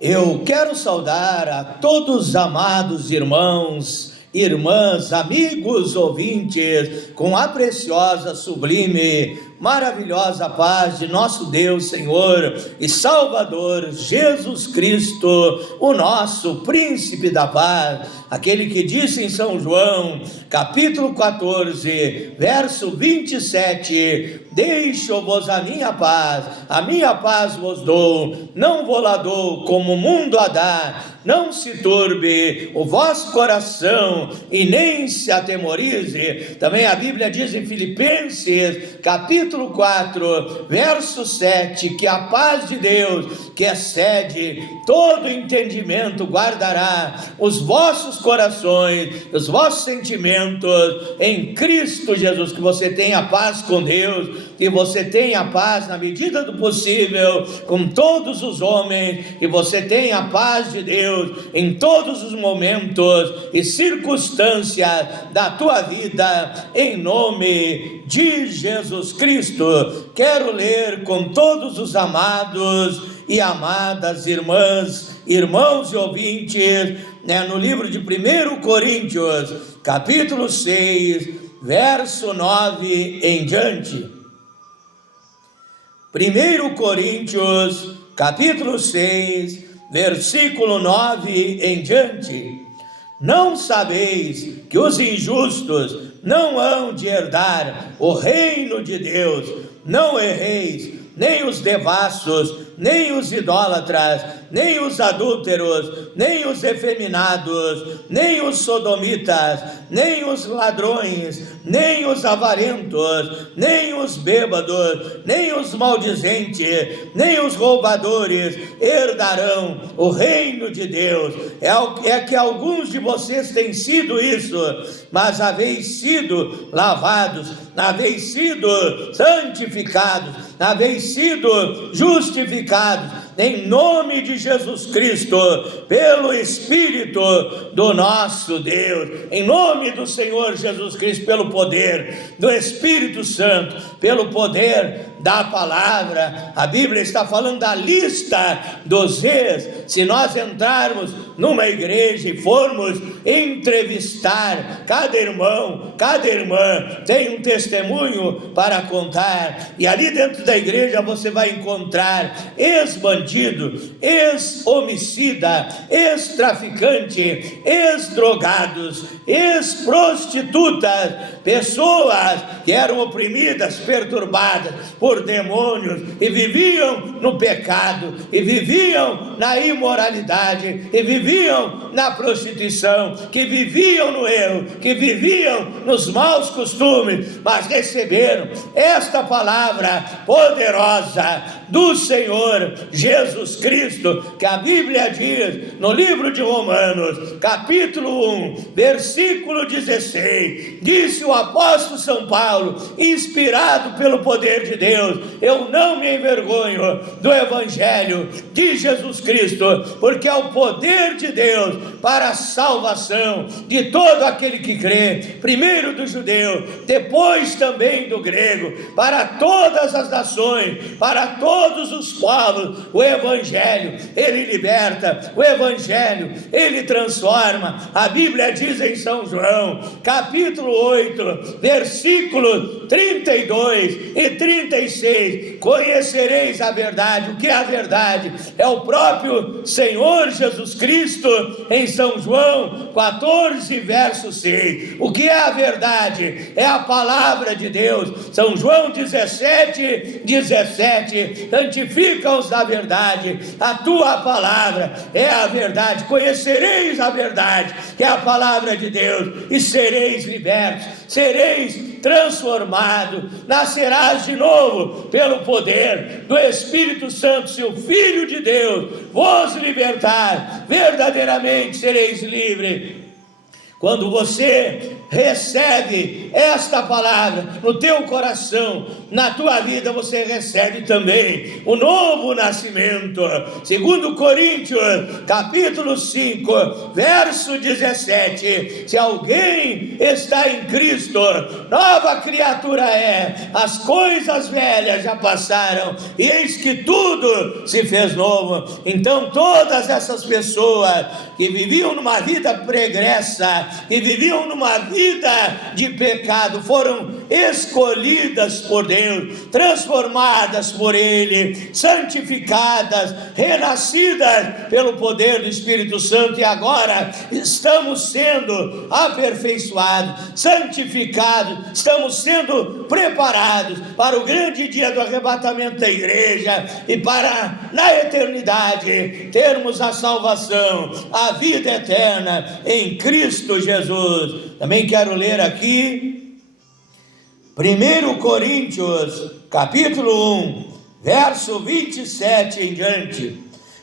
Eu quero saudar a todos os amados irmãos, irmãs, amigos, ouvintes, com a preciosa, sublime, maravilhosa paz de nosso Deus, Senhor e Salvador, Jesus Cristo, o nosso príncipe da paz, aquele que disse em São João, capítulo 14, verso 27, deixo-vos a minha paz vos dou, não vou lá dou como o mundo a dá, não se turbe o vosso coração e nem se atemorize. Também a Bíblia diz em Filipenses, capítulo 4, verso 7, que a paz de Deus, que excede todo entendimento, guardará os vossos corações, os vossos sentimentos em Cristo Jesus. Que você tenha paz com Deus, que você tenha paz na medida do possível com todos os homens, que você tenha a paz de Deus em todos os momentos e circunstâncias da tua vida, em nome de Jesus Cristo. Quero ler com todos os amados e amadas irmãs, irmãos e ouvintes, no livro de 1 Coríntios, capítulo 6, verso 9 em diante. 1 Coríntios, capítulo 6, versículo 9 em diante. Não sabeis que os injustos não hão de herdar o reino de Deus? Não erreis, nem os devassos, nem os idólatras, nem os adúlteros, nem os efeminados, nem os sodomitas, nem os ladrões, nem os avarentos, nem os bêbados, nem os maldizentes, nem os roubadores herdarão o reino de Deus. É que alguns de vocês têm sido isso, mas haveis sido lavados, haveis sido santificados, haveis sido justificados, em nome de Jesus Cristo, pelo Espírito do nosso Deus, em nome do Senhor Jesus Cristo, pelo poder do Espírito Santo, pelo poder da palavra. A Bíblia está falando da lista dos reis. Se nós entrarmos numa igreja e formos entrevistar cada irmão, cada irmã, tem um testemunho para contar, e ali dentro da igreja você vai encontrar ex-bandido, ex-homicida, ex-traficante, ex-drogados, ex-prostitutas, pessoas que eram oprimidas, perturbadas por demônios e viviam no pecado, e viviam na imoralidade, e viviam na prostituição, que viviam no erro, que viviam nos maus costumes, mas receberam esta palavra poderosa do Senhor Jesus Cristo, que a Bíblia diz no livro de Romanos, capítulo 1, versículo 16, disse o apóstolo São Paulo, inspirado pelo poder de Deus: eu não me envergonho do Evangelho de Jesus Cristo, porque é o poder de Deus para a salvação de todo aquele que crê, primeiro do judeu, depois também do grego, para todas as nações, para todos os povos. O Evangelho, ele liberta, o Evangelho, ele transforma. A Bíblia diz em São João, capítulo 8, versículos 32 e 36, conhecereis a verdade. O que é a verdade? É o próprio Senhor Jesus Cristo em São João 14, verso 6. O que é a verdade? É a palavra de Deus. São João 17, 17, santifica-os da verdade, a tua palavra é a verdade. Conhecereis a verdade, que é a palavra de Deus, e sereis libertos, sereis transformado, nascerás de novo pelo poder do Espírito Santo. Se o Filho de Deus vos libertar, verdadeiramente sereis livres. Quando você recebe esta palavra no teu coração, na tua vida, você recebe também o novo nascimento. Segundo Coríntios, capítulo 5, verso 17, se alguém está em Cristo, nova criatura é, as coisas velhas já passaram, e eis que tudo se fez novo. Então todas essas pessoas que viviam numa vida pregressa, que viviam numa vida de pecado, foram escolhidas por Deus, transformadas por Ele, santificadas, renascidas pelo poder do Espírito Santo, e agora estamos sendo aperfeiçoados, santificados, estamos sendo preparados para o grande dia do arrebatamento da igreja e para, na eternidade, termos a salvação, a vida eterna em Cristo Jesus. Também quero ler aqui 1 Coríntios, capítulo 1, verso 27 em diante.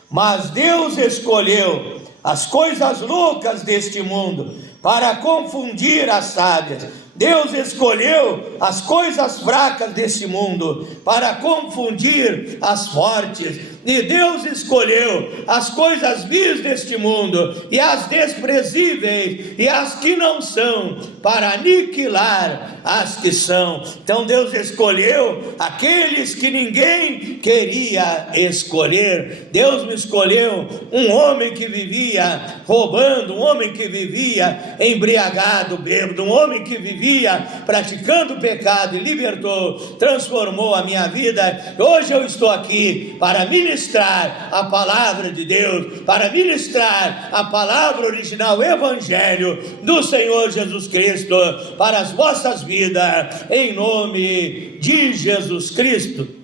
Mas Deus escolheu as coisas loucas deste mundo para confundir as sábias. Deus escolheu as coisas fracas deste mundo para confundir as fortes. E Deus escolheu as coisas vis deste mundo e as desprezíveis e as que não são, para aniquilar as que são. Então Deus escolheu aqueles que ninguém queria escolher. Deus me escolheu um homem que vivia roubando, um homem que vivia embriagado, bêbado, um homem que vivia praticando pecado, e libertou, transformou a minha vida. Hoje eu estou aqui para ministrar a palavra de Deus, para ministrar a palavra original, o Evangelho do Senhor Jesus Cristo, para as vossas vidas, em nome de Jesus Cristo.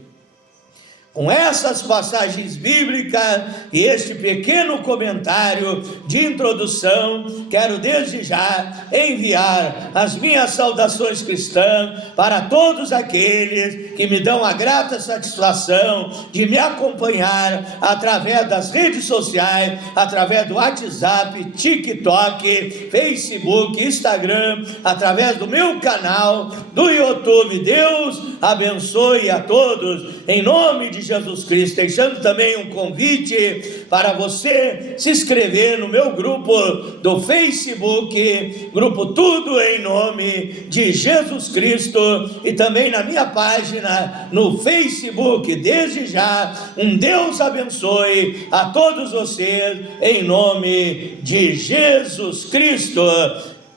Com essas passagens bíblicas e este pequeno comentário de introdução, quero desde já enviar as minhas saudações cristãs para todos aqueles que me dão a grata satisfação de me acompanhar através das redes sociais, através do WhatsApp, TikTok, Facebook, Instagram, através do meu canal do YouTube. Deus abençoe a todos, em nome de Jesus Cristo. Deixando também um convite para você se inscrever no meu grupo do Facebook, grupo Tudo em Nome de Jesus Cristo, e também na minha página no Facebook. Desde já, um Deus abençoe a todos vocês, em nome de Jesus Cristo.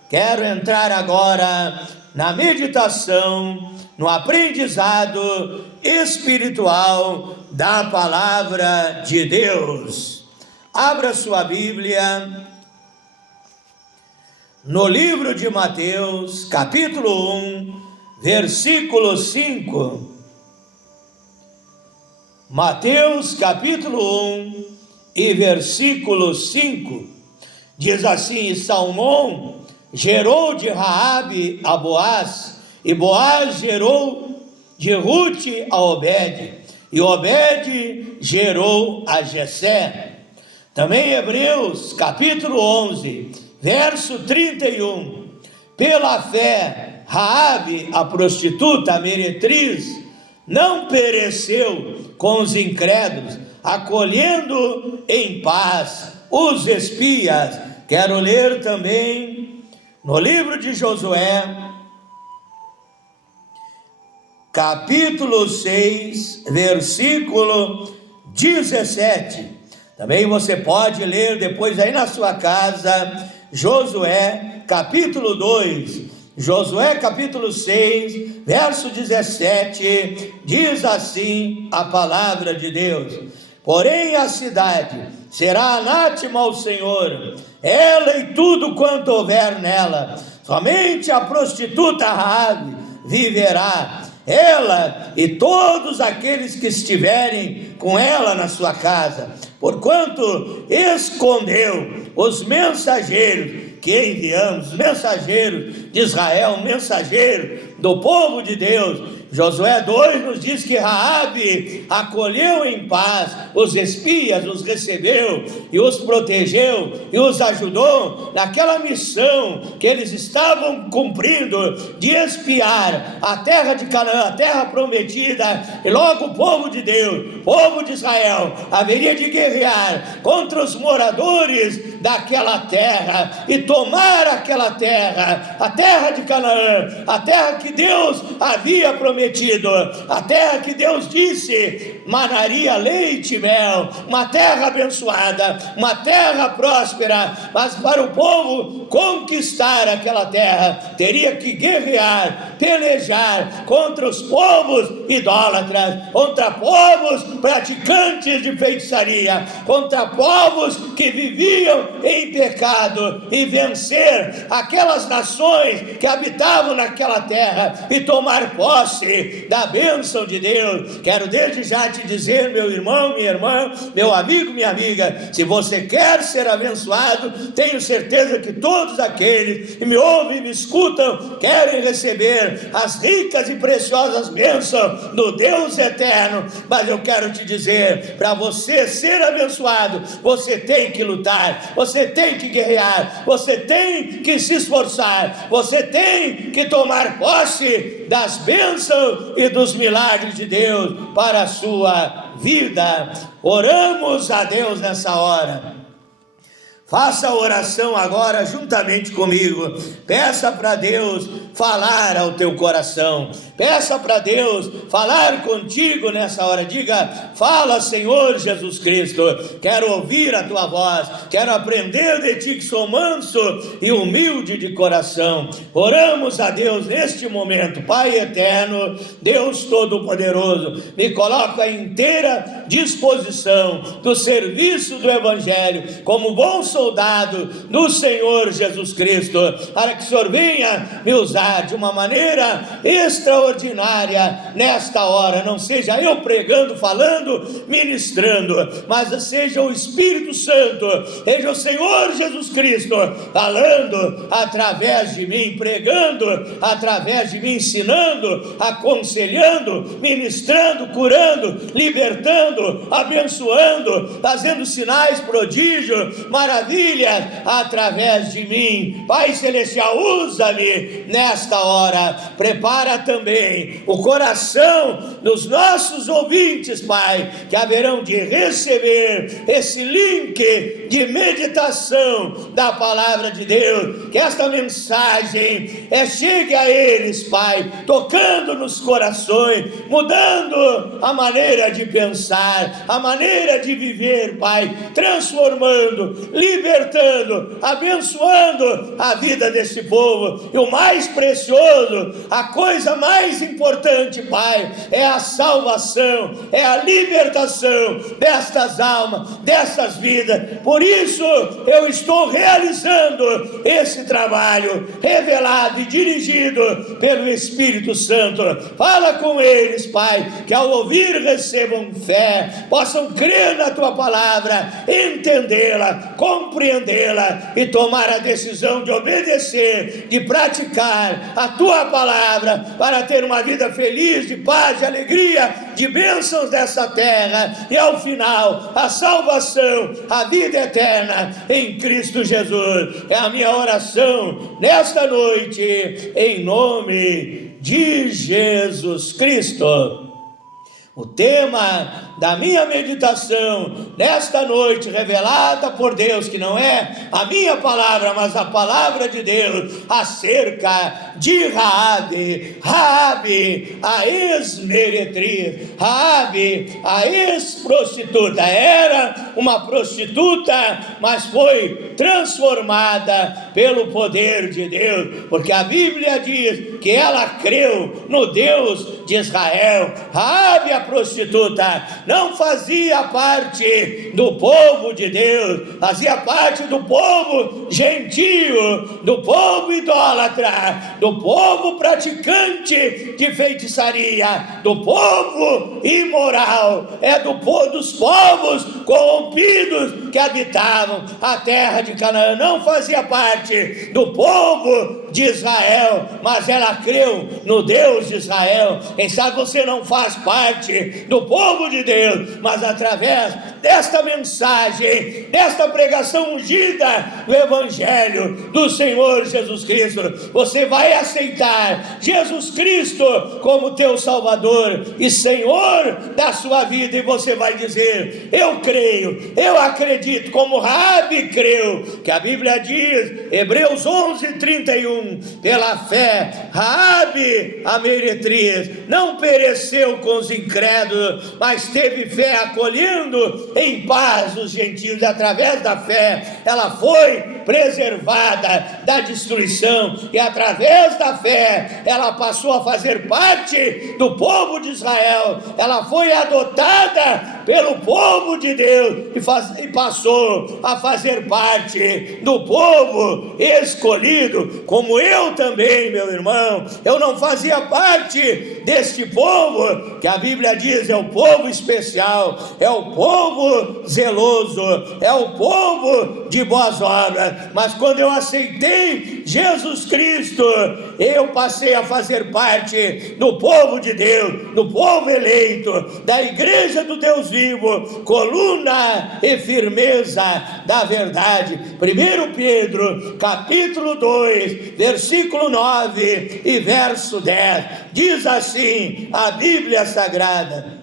Quero entrar agora na meditação, no aprendizado espiritual da palavra de Deus. Abra sua Bíblia no livro de Mateus, capítulo 1, versículo 5. Mateus, capítulo 1 e versículo 5. Diz assim: Salmão gerou de Raabe a Boaz, e Boaz gerou de Rute a Obed, e Obed gerou a Jessé. Também Hebreus, capítulo 11, verso 31. Pela fé, Raabe, a prostituta, a meretriz, não pereceu com os incrédulos, acolhendo em paz os espias. Quero ler também no livro de Josué, capítulo 6, versículo 17. Também você pode ler depois aí na sua casa, Josué, capítulo 2. Josué, capítulo 6, verso 17, diz assim a palavra de Deus: porém a cidade será anátema ao Senhor, ela e tudo quanto houver nela. Somente a prostituta Raabe viverá, ela e todos aqueles que estiverem com ela na sua casa, porquanto escondeu os mensageiros que enviamos, mensageiros de Israel, mensageiros do povo de Deus, Josué 2 nos diz que Raabe acolheu em paz os espias, os recebeu e os protegeu e os ajudou naquela missão que eles estavam cumprindo de espiar a terra de Canaã, a terra prometida. E logo o povo de Deus, povo de Israel, haveria de guerrear contra os moradores daquela terra e tomar aquela terra, a terra de Canaã, a terra que Deus havia prometido, a terra que Deus disse manaria leite e mel, uma terra abençoada, uma terra próspera. Mas para o povo conquistar aquela terra, teria que guerrear, pelejar contra os povos idólatras, contra povos praticantes de feitiçaria, contra povos que viviam em pecado, e vencer aquelas nações que habitavam naquela terra e tomar posse da bênção de Deus. Quero desde já te dizer, meu irmão, minha irmã, meu amigo, minha amiga, se você quer ser abençoado, tenho certeza que todos aqueles que me ouvem e me escutam querem receber as ricas e preciosas bênçãos do Deus eterno. Mas eu quero te dizer, para você ser abençoado, você tem que lutar, você tem que guerrear, você tem que se esforçar, você tem que tomar posse das bênçãos e dos milagres de Deus para a sua vida. Oramos a Deus nessa hora. Faça a oração agora juntamente comigo. Peça para Deus falar ao teu coração. Peça para Deus falar contigo nessa hora. Diga: fala, Senhor Jesus Cristo, quero ouvir a tua voz, quero aprender de ti, que sou manso e humilde de coração. Oramos a Deus neste momento. Pai eterno, Deus Todo-Poderoso, me coloco à inteira disposição do serviço do Evangelho, como bom soldado do Senhor Jesus Cristo, para que o Senhor venha me usar de uma maneira extraordinária nesta hora. Não seja eu pregando, falando, ministrando, mas seja o Espírito Santo, seja o Senhor Jesus Cristo falando através de mim, pregando através de mim, ensinando, aconselhando, ministrando, curando, libertando, abençoando, fazendo sinais, prodígios, maravilhas através de mim. Pai Celestial, usa-me nesta hora. Prepara também o coração dos nossos ouvintes, Pai, que haverão de receber esse link de meditação da palavra de Deus. Que esta mensagem chegue a eles, Pai, tocando nos corações, mudando a maneira de pensar, a maneira de viver, Pai, transformando, libertando, abençoando a vida desse povo. E o mais precioso, a coisa mais importante, Pai, é a salvação, é a libertação destas almas, dessas vidas. Por isso eu estou realizando esse trabalho revelado e dirigido pelo Espírito Santo. Fala com eles, Pai, que ao ouvir recebam fé, possam crer na tua palavra, entendê-la, compreendê-la e tomar a decisão de obedecer, de praticar a tua palavra, para ter uma vida feliz, de paz, de alegria, de bênçãos dessa terra, e ao final a salvação, a vida eterna em Cristo Jesus. É a minha oração nesta noite, em nome de Jesus Cristo. O tema da minha meditação nesta noite, revelada por Deus, que não é a minha palavra, mas a palavra de Deus, acerca de Raabe, a ex-meretriz, Raabe, a ex-prostituta. Era uma prostituta, mas foi transformada pelo poder de Deus, porque a Bíblia diz que ela creu no Deus de Israel. Raabe, a prostituta, não fazia parte do povo de Deus, fazia parte do povo gentio, do povo idólatra, do povo praticante de feitiçaria, do povo imoral, dos povos corrompidos que habitavam a terra de Canaã. Não fazia parte do povo de Israel, mas ela creu no Deus de Israel. Quem sabe você não faz parte do povo de Deus, mas através desta mensagem, desta pregação ungida do Evangelho do Senhor Jesus Cristo, você vai aceitar Jesus Cristo como teu Salvador e Senhor da sua vida, e você vai dizer: eu creio, eu acredito, como Raabe creu, que a Bíblia diz, Hebreus 11:31, pela fé, Raabe, a meretriz, não pereceu com os incrédulos, mas teve fé, acolhendo em paz os gentios. Através da fé, ela foi preservada da destruição, e através da fé, ela passou a fazer parte do povo de Israel. Ela foi adotada pelo povo de Deus e passou a fazer parte do povo escolhido, como eu também, meu irmão. Eu não fazia parte deste povo, que a Bíblia diz é o povo especial, é o povo zeloso, é o povo de boas obras, mas quando eu aceitei Jesus Cristo, eu passei a fazer parte do povo de Deus, do povo eleito, da igreja do Deus vivo, coluna e firmeza da verdade. 1 Pedro, capítulo 2, versículo 9 e verso 10, diz assim a Bíblia Sagrada: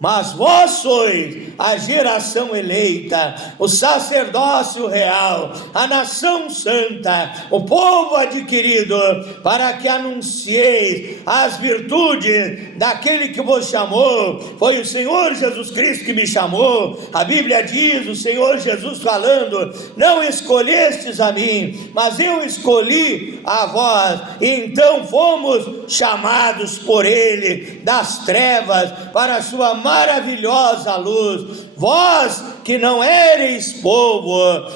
mas vós sois a geração eleita, o sacerdócio real, a nação santa, o povo adquirido, para que anuncieis as virtudes daquele que vos chamou. Foi o Senhor Jesus Cristo que me chamou. A Bíblia diz, o Senhor Jesus falando: não escolhestes a mim, mas eu escolhi a vós. E então fomos chamados por Ele das trevas para a sua maravilhosa luz. Vós que não ereis povo,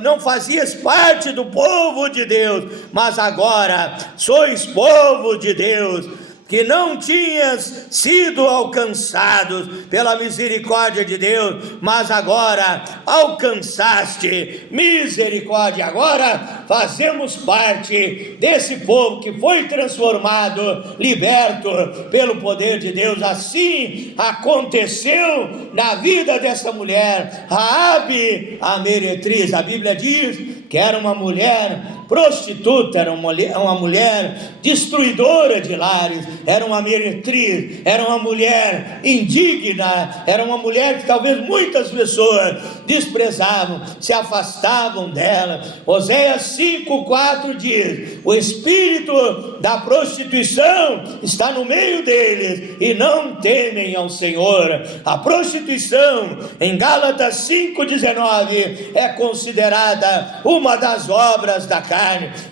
não fazias parte do povo de Deus, mas agora sois povo de Deus, que não tinhas sido alcançados pela misericórdia de Deus, mas agora alcançaste misericórdia. Agora fazemos parte desse povo que foi transformado, liberto pelo poder de Deus. Assim aconteceu na vida dessa mulher, Raabe, a meretriz. A Bíblia diz que era uma mulher prostituta, era uma mulher destruidora de lares, era uma meretriz, era uma mulher indigna, era uma mulher que talvez muitas pessoas desprezavam, se afastavam dela. Oséias 5:4 diz: o espírito da prostituição está no meio deles e não temem ao Senhor. A prostituição, em Gálatas 5:19, é considerada uma das obras da carne.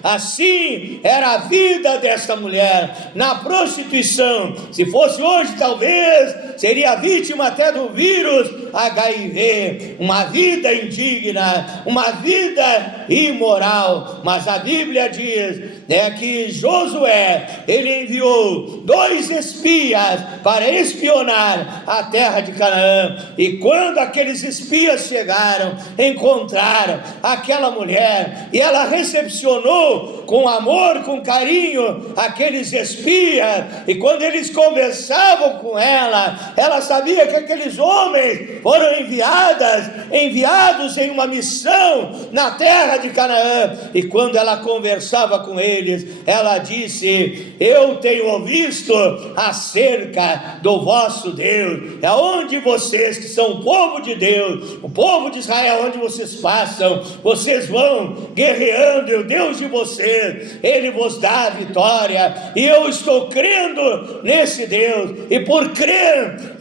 Assim era a vida desta mulher na prostituição. Se fosse hoje, talvez seria vítima até do vírus HIV, uma vida indigna, uma vida imoral. Mas a Bíblia diz que Josué, ele enviou 2 espias para espionar a terra de Canaã, e quando aqueles espias chegaram, encontraram aquela mulher, e ela recepcionou com amor, com carinho aqueles espias, e quando eles conversavam com ela, ela sabia que aqueles homens foram enviados em uma missão na terra de Canaã. E quando ela conversava com eles, ela disse: eu tenho visto acerca do vosso Deus. É onde vocês que são o povo de Deus, o povo de Israel, onde vocês passam, vocês vão guerreando, e o Deus de vocês, Ele vos dá a vitória, e eu estou crendo crendo nesse Deus, e por crer,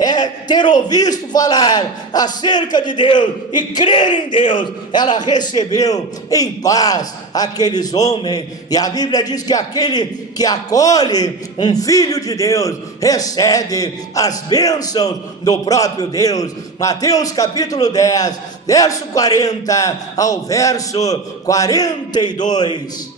ter ouvido falar acerca de Deus e crer em Deus, ela recebeu em paz aqueles homens. E a Bíblia diz que aquele que acolhe um filho de Deus recebe as bênçãos do próprio Deus. Mateus capítulo 10, verso 40 ao verso 42.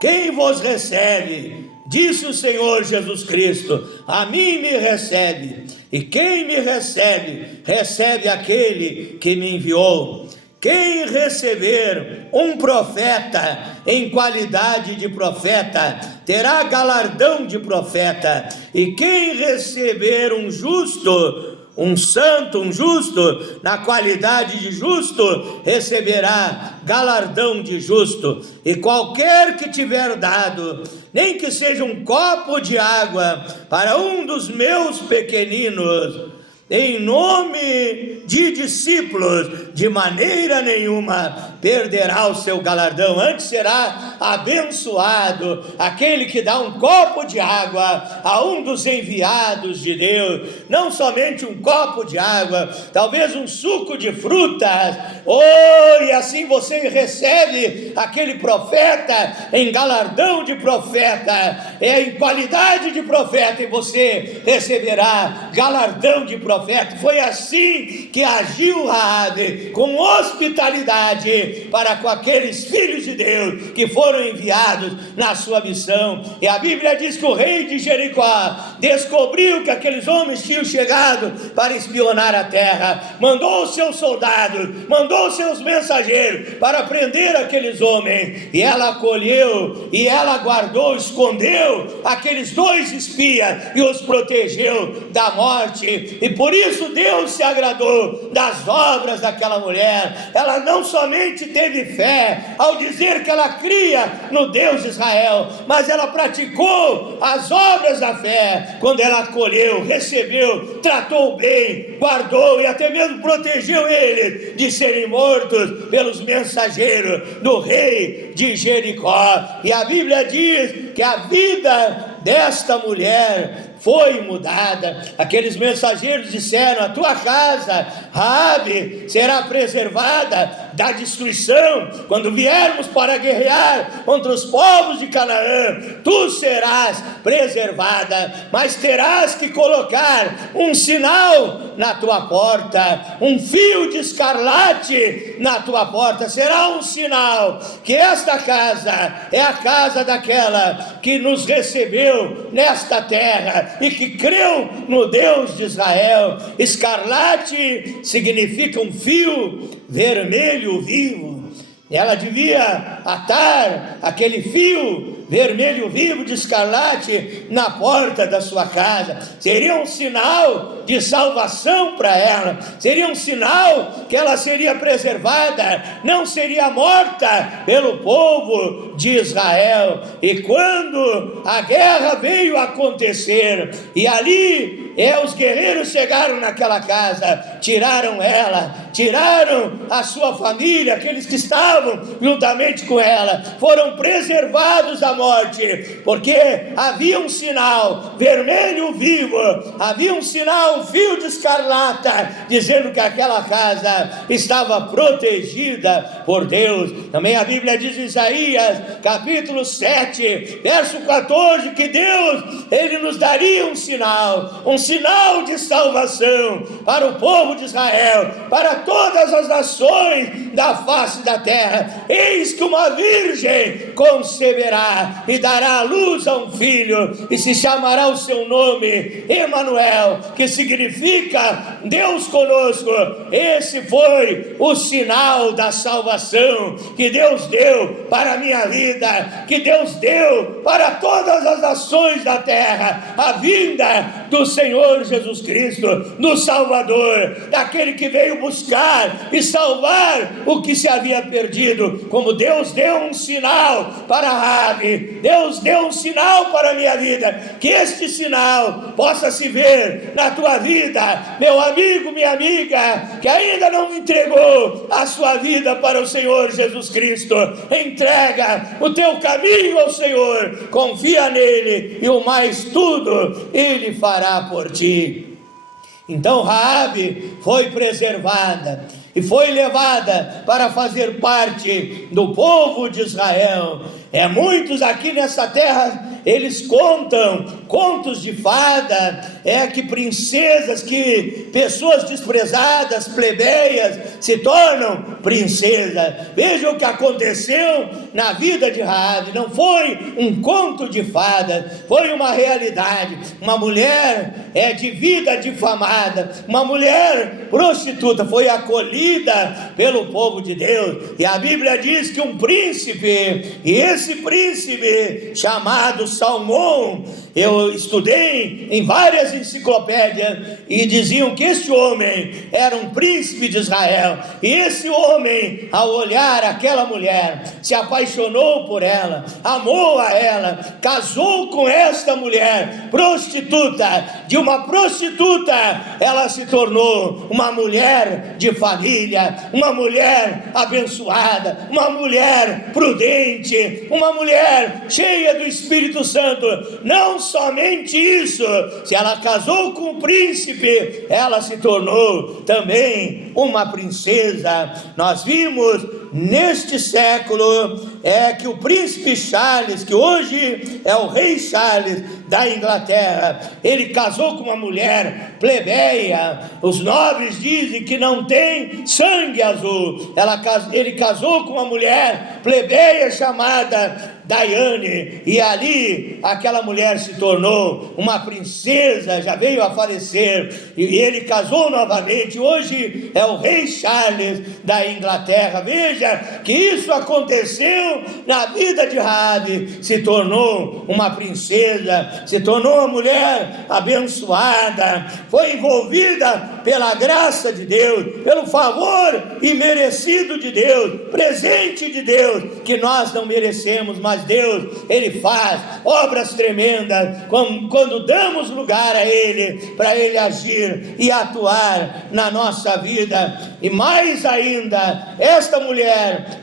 Quem vos recebe, disse o Senhor Jesus Cristo, a mim me recebe, e quem me recebe, recebe aquele que me enviou. Quem receber um profeta em qualidade de profeta, terá galardão de profeta, e quem receber um justo, um santo, um justo, na qualidade de justo, receberá galardão de justo. E qualquer que tiver dado, nem que seja um copo de água, para um dos meus pequeninos, em nome de discípulos, de maneira nenhuma perderá o seu galardão, antes será abençoado aquele que dá um copo de água a um dos enviados de Deus. Não somente um copo de água, talvez um suco de frutas, e assim você recebe aquele profeta em galardão de profeta, em qualidade de profeta, e você receberá galardão de profeta. Foi assim que agiu Raabe, com hospitalidade para com aqueles filhos de Deus que foram enviados na sua missão. E a Bíblia diz que o rei de Jericó descobriu que aqueles homens tinham chegado para espionar a terra, mandou os seus soldados, mandou os seus mensageiros para prender aqueles homens, e ela acolheu, e ela guardou, escondeu aqueles 2 espias e os protegeu da morte. E por isso Deus se agradou das obras daquela mulher. Ela não somente teve fé ao dizer que ela cria no Deus de Israel, mas ela praticou as obras da fé, quando ela acolheu, recebeu, tratou bem, guardou e até mesmo protegeu eles de serem mortos pelos mensageiros do rei de Jericó. E a Bíblia diz que a vida desta mulher foi mudada. Aqueles mensageiros disseram: a tua casa, Raabe, será preservada da destruição. Quando viermos para guerrear contra os povos de Canaã, tu serás preservada, mas terás que colocar um sinal na tua porta, um fio de escarlate na tua porta. Será um sinal que esta casa é a casa daquela que nos recebeu nesta terra e que creu no Deus de Israel. Escarlate significa um fio vermelho vivo. Ela devia atar aquele fio vermelho vivo de escarlate na porta da sua casa. Seria um sinal de salvação para ela, seria um sinal que ela seria preservada, não seria morta pelo povo de Israel. E quando a guerra veio acontecer, e ali os guerreiros chegaram naquela casa, tiraram ela, tiraram a sua família, aqueles que estavam juntamente com ela, foram preservados da morte, porque havia um sinal vermelho vivo, havia um sinal, um fio de escarlata, dizendo que aquela casa estava protegida por Deus. Também a Bíblia diz em Isaías capítulo 7, verso 14, que Deus, Ele nos daria um sinal de salvação para o povo de Israel, para todas as nações da face da terra. Eis que uma virgem conceberá e dará à luz a um filho, e se chamará o seu nome Emanuel, que significa Deus conosco. Esse foi o sinal da salvação que Deus deu para a minha vida, que Deus deu para todas as nações da terra, a vinda do Senhor Senhor Jesus Cristo, do Salvador, daquele que veio buscar e salvar o que se havia perdido. Como Deus deu um sinal para Raabe, Deus deu um sinal para a minha vida, que este sinal possa se ver na tua vida, meu amigo, minha amiga, que ainda não entregou a sua vida para o Senhor Jesus Cristo. Entrega o teu caminho ao Senhor, confia nele, e o mais tudo ele fará por ti. Então Raabe foi preservada e foi levada para fazer parte do povo de Israel. Muitos aqui nessa terra, eles contam contos de fada, que princesas, que pessoas desprezadas, plebeias, se tornam princesas. Veja o que aconteceu na vida de Raabe. Não foi um conto de fada, foi uma realidade. Uma mulher de vida difamada, uma mulher prostituta, foi acolhida pelo povo de Deus. E a Bíblia diz que um príncipe, e esse príncipe chamado Salmão, eu estudei em várias enciclopédias e diziam que este homem era um príncipe de Israel. E esse homem, ao olhar aquela mulher, se apaixonou por ela, amou a ela, casou com esta mulher prostituta. De uma prostituta, ela se tornou uma mulher de família, uma mulher abençoada, uma mulher prudente, uma mulher cheia do Espírito Santo. Não somente isso, se ela casou com o príncipe, ela se tornou também uma princesa. Nós vimos neste século que o príncipe Charles, que hoje é o rei Charles da Inglaterra, ele casou com uma mulher plebeia. Os nobres dizem que não tem sangue azul. Ele casou com uma mulher plebeia chamada Diane, e ali aquela mulher se tornou uma princesa, já veio a falecer, e ele casou novamente. Hoje é o rei Charles da Inglaterra. Veja que isso aconteceu na vida de Raabe. Se tornou uma princesa, se tornou uma mulher abençoada, foi envolvida pela graça de Deus, pelo favor imerecido de Deus, presente de Deus, que nós não merecemos, mas Deus, Ele faz obras tremendas quando damos lugar a Ele, para Ele agir e atuar na nossa vida. E mais ainda, esta mulher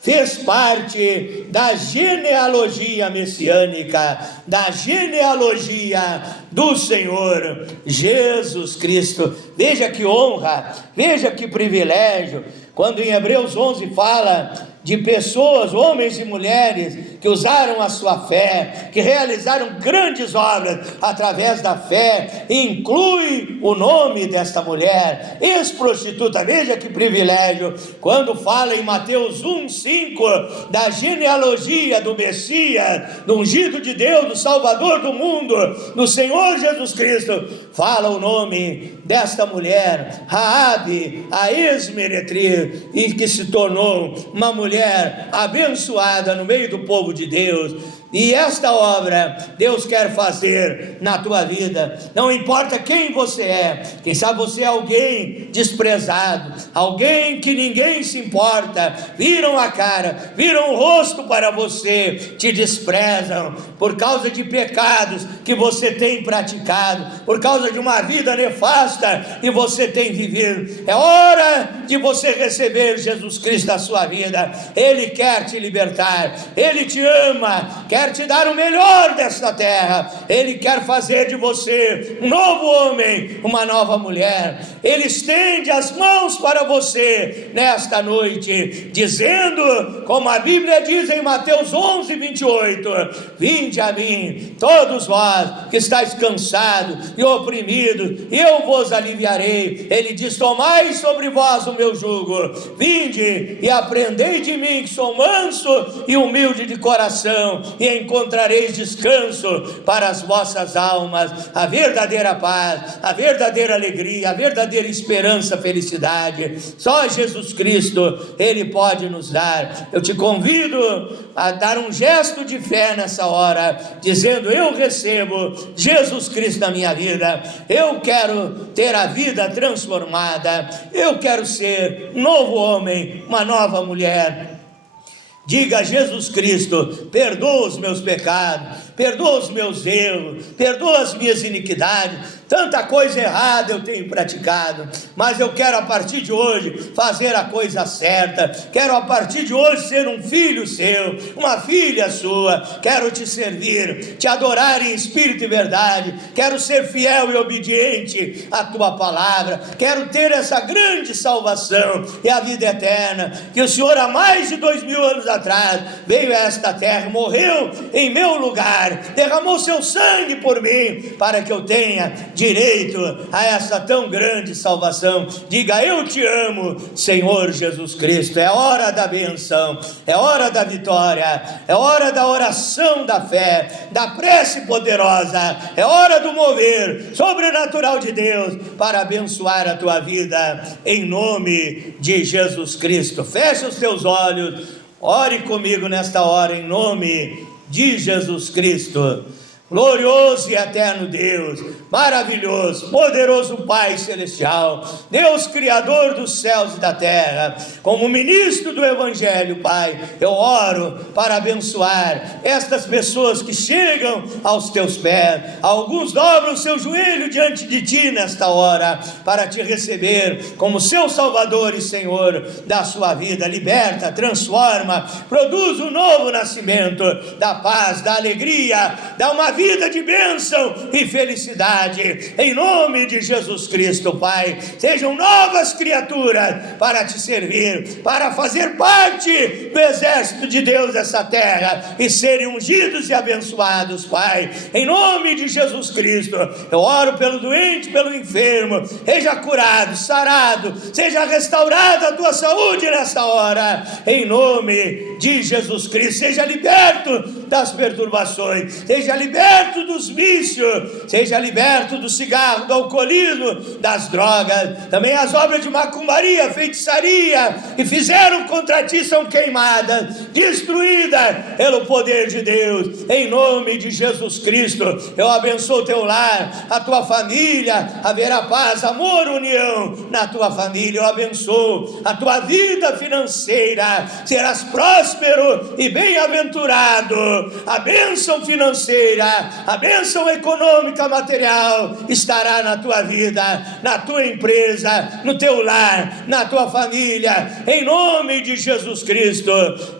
fez parte da genealogia messiânica, da genealogia do Senhor Jesus Cristo. Veja que honra, veja que privilégio, quando em Hebreus 11 fala de pessoas, homens e mulheres, que usaram a sua fé, que realizaram grandes obras através da fé, inclui o nome desta mulher, ex-prostituta. Veja que privilégio, quando fala em Mateus 1:5, da genealogia do Messias, do ungido de Deus, do Salvador do mundo, do Senhor Jesus Cristo, fala o nome desta mulher, Raabe, a ex-meretriz, e que se tornou uma mulher abençoada no meio do povo de Deus. E esta obra Deus quer fazer na tua vida. Não importa quem você é, quem sabe você é alguém desprezado, alguém que ninguém se importa, viram a cara, viram o rosto para você, te desprezam por causa de pecados que você tem praticado, por causa de uma vida nefasta que você tem vivido. É hora de você receber Jesus Cristo na sua vida. Ele quer te libertar, Ele te ama, quer te dar o melhor desta terra. Ele quer fazer de você um novo homem, uma nova mulher. Ele estende as mãos para você nesta noite, dizendo, como a Bíblia diz em Mateus 11:28, vinde a mim, todos vós que estáis cansados e oprimidos, e eu vos aliviarei. Ele diz, tomai sobre vós o meu jugo, vinde e aprendei de mim, que sou manso e humilde de coração, e encontrareis descanso para as vossas almas, a verdadeira paz, a verdadeira alegria, a verdadeira esperança, felicidade. Só Jesus Cristo, Ele pode nos dar. Eu te convido a dar um gesto de fé nessa hora, dizendo: eu recebo Jesus Cristo na minha vida, eu quero ter a vida transformada, eu quero ser um novo homem, uma nova mulher. Diga a Jesus Cristo: perdoa os meus pecados, perdoa os meus erros, perdoa as minhas iniquidades. Tanta coisa errada eu tenho praticado, mas eu quero a partir de hoje fazer a coisa certa. Quero a partir de hoje ser um filho seu, uma filha sua. Quero te servir, te adorar em espírito e verdade. Quero ser fiel e obediente à tua palavra. Quero ter essa grande salvação e a vida eterna que o Senhor há mais de 2000 anos atrás veio a esta terra, morreu em meu lugar, derramou seu sangue por mim, para que eu tenha direito a essa tão grande salvação. Diga: eu te amo, Senhor Jesus Cristo. É hora da benção, é hora da vitória, é hora da oração da fé, da prece poderosa, é hora do mover sobrenatural de Deus para abençoar a tua vida, em nome de Jesus Cristo. Fecha os teus olhos, ore comigo nesta hora, em nome de Jesus Cristo. Glorioso e eterno Deus, maravilhoso, poderoso Pai Celestial, Deus Criador dos céus e da terra, como ministro do Evangelho, Pai, eu oro para abençoar estas pessoas que chegam aos teus pés. Alguns dobram o seu joelho diante de Ti nesta hora, para Te receber como seu Salvador e Senhor da sua vida. Liberta, transforma, produz um novo nascimento da paz, da alegria, dá uma vida de bênção e felicidade, em nome de Jesus Cristo, Pai. Sejam novas criaturas para Te servir, para fazer parte do exército de Deus dessa terra e serem ungidos e abençoados, Pai, em nome de Jesus Cristo. Eu oro pelo doente, pelo enfermo, seja curado, sarado, seja restaurada a tua saúde nessa hora, em nome de Jesus Cristo. Seja liberto das perturbações, seja liberto dos vícios, seja liberto do cigarro, do alcoolismo, das drogas. Também as obras de macumbaria, feitiçaria que fizeram contra ti são queimadas, destruídas pelo poder de Deus, em nome de Jesus Cristo. Eu abençoo o teu lar, a tua família, haverá paz, amor, união na tua família. Eu abençoo a tua vida financeira, serás próspero e bem-aventurado. A bênção financeira, a bênção econômica, material estará na tua vida, na tua empresa, no teu lar, na tua família, em nome de Jesus Cristo.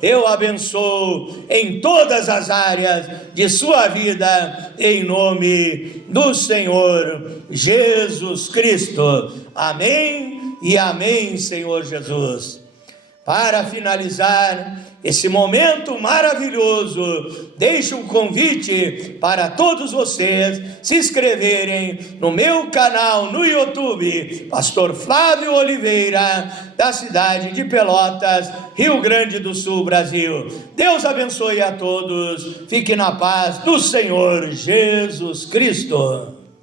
Eu abençoo em todas as áreas de sua vida, em nome do Senhor Jesus Cristo. Amém e amém, Senhor Jesus. Para finalizar esse momento maravilhoso, deixo um convite para todos vocês se inscreverem no meu canal no YouTube, Pastor Flávio Oliveira, da cidade de Pelotas, Rio Grande do Sul, Brasil. Deus abençoe a todos, fique na paz do Senhor Jesus Cristo.